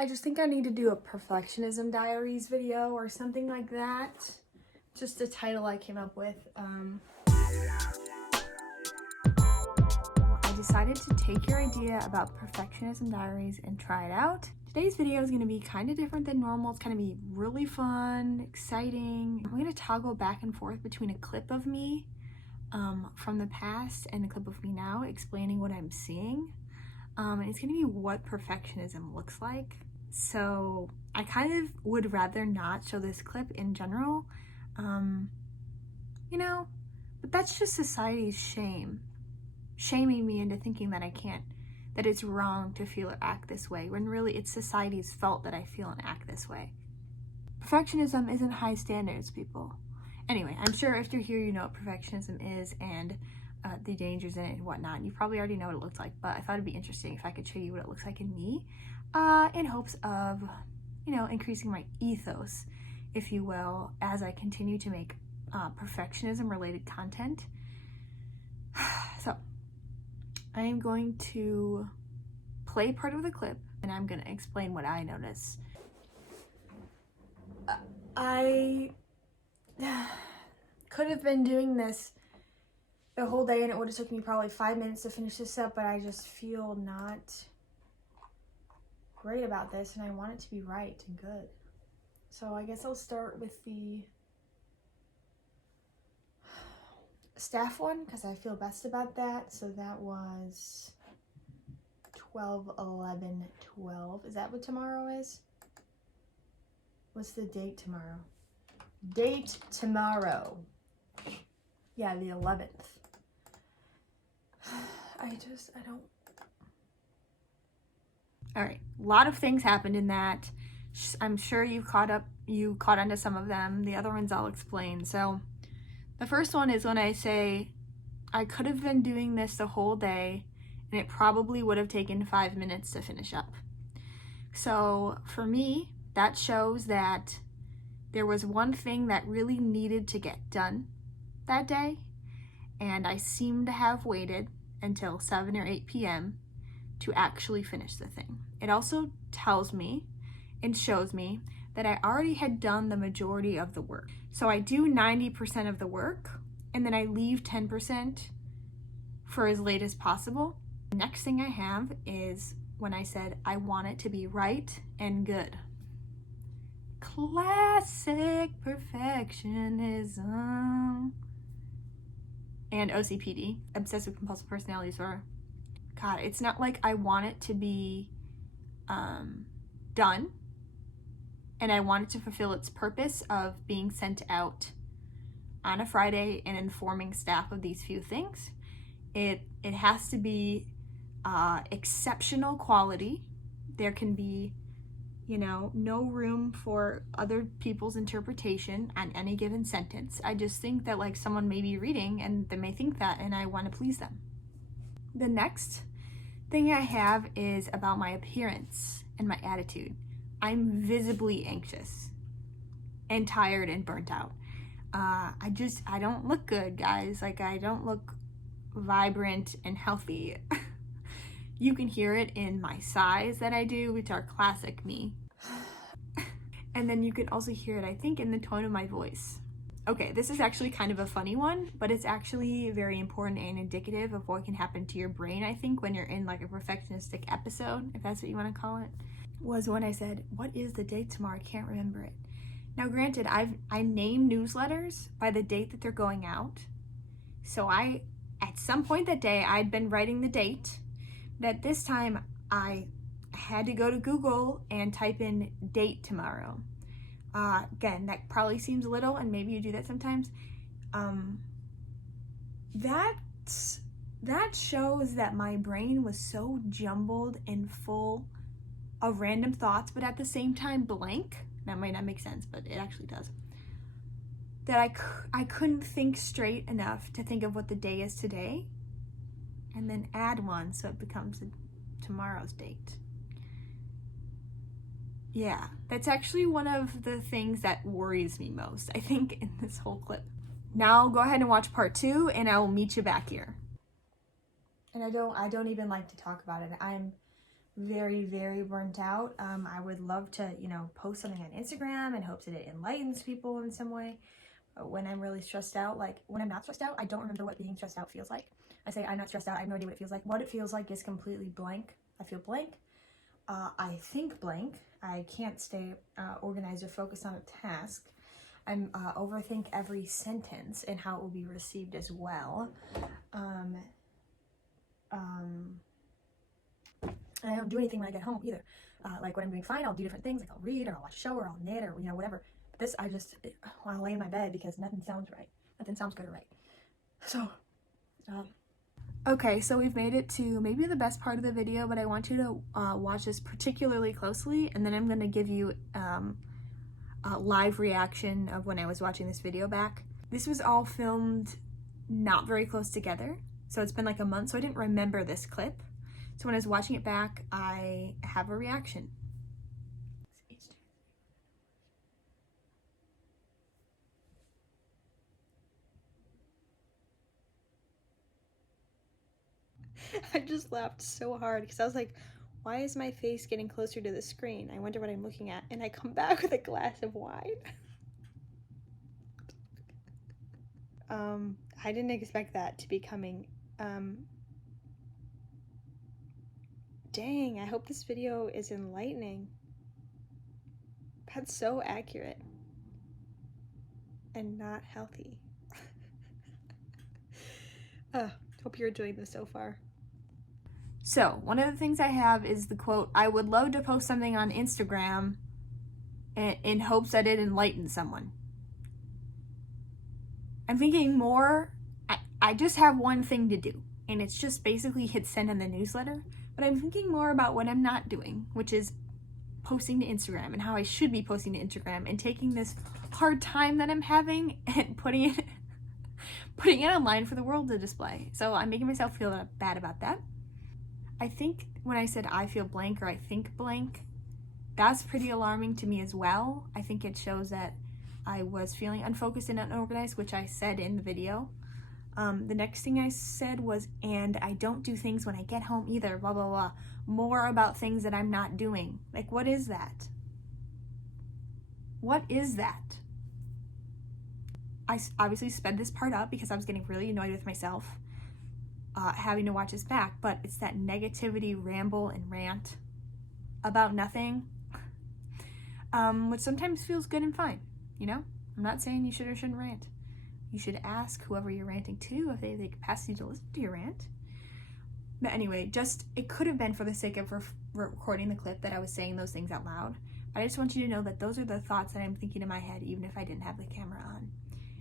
I just think I need to do a perfectionism diaries video or something like that. Just a title I came up with. I decided to take your idea about perfectionism diaries and try it out. Today's video is going to be kind of different than normal. It's going to be really fun, exciting. I'm going to toggle back and forth between a clip of me from the past and a clip of me now explaining what I'm seeing. And it's going to be what perfectionism looks like. So I kind of would rather not show this clip in general, but that's just society's shaming me into thinking that I can't, that it's wrong to feel or act this way, when really it's society's fault that I feel and act this way. Perfectionism isn't high standards, people. Anyway, I'm sure if you're here, you know what perfectionism is and the dangers in it and whatnot. You probably already know what it looks like, but I thought it'd be interesting if I could show you what it looks like in me, in hopes of, increasing my ethos, if you will, as I continue to make perfectionism related content. So I am going to play part of the clip and I'm going to explain what I notice. I could have been doing this the whole day and it would have taken me probably 5 minutes to finish this up, but I just feel not great about this and I want it to be right and good. So I guess I'll start with the staff one because I feel best about that. So that was 12/11/12. Is that what tomorrow is? What's the date tomorrow? Date tomorrow. Yeah, the 11th. I don't. All right, a lot of things happened in that. I'm sure you caught onto some of them. The other ones I'll explain. So the first one is when I say I could have been doing this the whole day and it probably would have taken 5 minutes to finish up. So for me, that shows that there was one thing that really needed to get done that day, and I seem to have waited until 7 or 8 p.m. to actually finish the thing. It also tells me and shows me that I already had done the majority of the work. So I do 90% of the work and then I leave 10% for as late as possible. The next thing I have is when I said I want it to be right and good. Classic perfectionism. And OCPD, obsessive compulsive personality disorder. God, it's not like I want it to be done and I want it to fulfill its purpose of being sent out on a Friday and informing staff of these few things. It has to be exceptional quality. There can be, no room for other people's interpretation on any given sentence. I just think that someone may be reading and they may think that and I want to please them. The next thing I have is about my appearance and my attitude. I'm visibly anxious and tired and burnt out. I don't look good, guys. I don't look vibrant and healthy. You can hear it in my sighs that I do, which are classic me. And then you can also hear it, I think, in the tone of my voice. Okay, this is actually kind of a funny one, but it's actually very important and indicative of what can happen to your brain, I think, when you're in a perfectionistic episode, if that's what you want to call it, was when I said, what is the date tomorrow? I can't remember it. Now, granted, I name newsletters by the date that they're going out. So at some point that day, I'd been writing the date. That this time I had to go to Google and type in date tomorrow. Again, that probably seems little and maybe you do that sometimes. That shows that my brain was so jumbled and full of random thoughts, but at the same time blank. That might not make sense, but it actually does. That I couldn't think straight enough to think of what the day is today and then add one so it becomes tomorrow's date. Yeah, that's actually one of the things that worries me most, I think, in this whole clip. Now go ahead and watch part 2 and I will meet you back here. And I don't even like to talk about it. I'm very, very burnt out. I would love to, you know, post something on Instagram in hopes that it enlightens people in some way. But when I'm really stressed out, like when I'm not stressed out, I don't remember what being stressed out feels like. I say I'm not stressed out, I have no idea what it feels like. What it feels like is completely blank. I feel blank. I think blank. I can't stay organized or focused on a task. I'm overthink every sentence and how it will be received as well. And I don't do anything when I get home either. Like when I'm doing fine, I'll do different things. Like I'll read or I'll watch a show or I'll knit or, you know, whatever. But this, I just want to lay in my bed because nothing sounds right. Nothing sounds good or right. So, okay, so we've made it to maybe the best part of the video, but I want you to watch this particularly closely, and then I'm going to give you a live reaction of when I was watching this video back. This was all filmed not very close together, so it's been like a month, so I didn't remember this clip. So when I was watching it back, I have a reaction. I just laughed so hard because I was like, why is my face getting closer to the screen? I wonder what I'm looking at. And I come back with a glass of wine. I didn't expect that to be coming. Dang, I hope this video is enlightening. That's so accurate and not healthy. Hope you're enjoying this so far. So, one of the things I have is the quote, I would love to post something on Instagram in hopes that it enlightens someone. I'm thinking more, I just have one thing to do, and it's just basically hit send on the newsletter, but I'm thinking more about what I'm not doing, which is posting to Instagram and how I should be posting to Instagram and taking this hard time that I'm having and putting it online for the world to display. So I'm making myself feel bad about that. I think when I said I feel blank or I think blank, that's pretty alarming to me as well. I think it shows that I was feeling unfocused and unorganized, which I said in the video. The next thing I said was, and I don't do things when I get home either, blah, blah, blah. More about things that I'm not doing. Like, what is that? What is that? I obviously sped this part up because I was getting really annoyed with myself having to watch this back, but it's that negativity ramble and rant about nothing, which sometimes feels good and fine, you know? I'm not saying you should or shouldn't rant. You should ask whoever you're ranting to if they have the capacity to listen to your rant. But anyway, just, it could have been for the sake of recording the clip that I was saying those things out loud. But I just want you to know that those are the thoughts that I'm thinking in my head, even if I didn't have the camera on.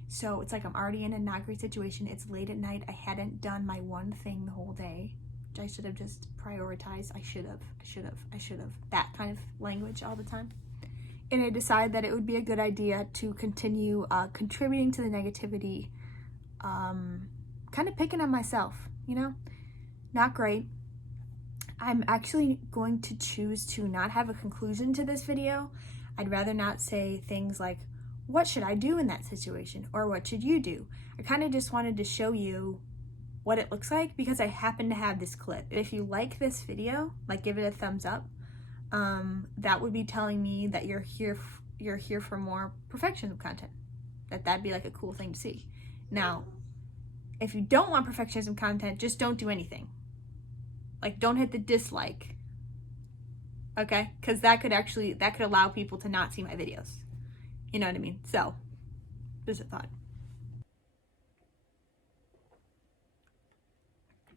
So it's like I'm already in a not great situation. It's late at night. I hadn't done my one thing the whole day, which I should have just prioritized. I should have. That kind of language all the time. And I decided that it would be a good idea to continue contributing to the negativity, kind of picking on myself, you know? Not great. I'm actually going to choose to not have a conclusion to this video. I'd rather not say things like, what should I do in that situation? Or what should you do? I kind of just wanted to show you what it looks like because I happen to have this clip. If you like this video, like give it a thumbs up. That would be telling me that you're here for more perfectionism content. That'd be like a cool thing to see. Now, if you don't want perfectionism content, just don't do anything. Like, don't hit the dislike. Okay? Because that could allow people to not see my videos. You know what I mean? So, just a thought.